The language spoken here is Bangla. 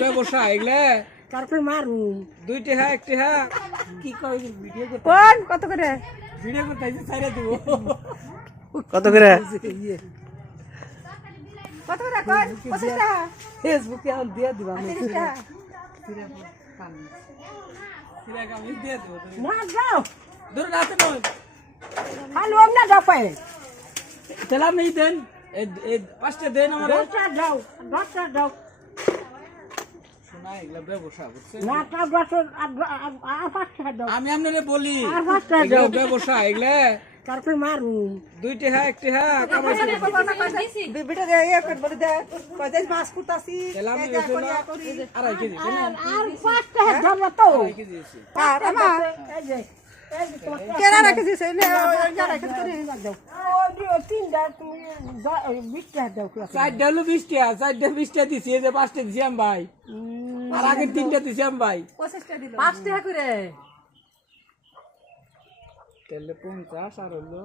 ব্যবসা এগুলা তারপরে মারুম দুইটি হ্যাঁ একটি হ্যাঁ কি কই ভিডিও করতে কোন কত করে ভিডিও করতে ছাইরা দিব কত করে কত করে কোন 25 টাকা ফেসবুকে আমি দিয়ে দিবা 30 টাকা সিরাক আমি দিয়ে দেব না যাও দূর রাতে নয় খালি ওম না যাও পায়ে তাহলে আপনি দেন এই পাঁচটা দেন আমার দশটা যাও শোনা এগুলা ব্যবসা বুঝছেন না তা বছর আর পাঁচটা দাও আমি আপনারে বলি আর পাঁচটা এগুলা দাও ব্যবসা এগুলা তারপরে মারুম দুইটি হ্যাঁ একটি হ্যাঁ কামাইছে বিটা দে ইয়ে করে বলে দে কয় দেশ মাছ কুতাছি তাহলে আমি এই যা এসে করি, না ইয়া করি। 2.5 কেজি কেন আর পাঁচটা ধরবা তো 2.5 কেজি আছে আর আমার এই যে কেনা রেখেছি সেই নে যা রেখেছি করে দাও ওই তিনটা তুমি 20 টাকা দাও চারটা হলো 20 টাকা চারটা 20 টাকা দিছি এই যে পাঁচটা দিছি আমি ভাই আর আগে তিনটা দিছি আমি ভাই 25 টাকা দিল 5 টাকা করে তাহলে 50 আর হলো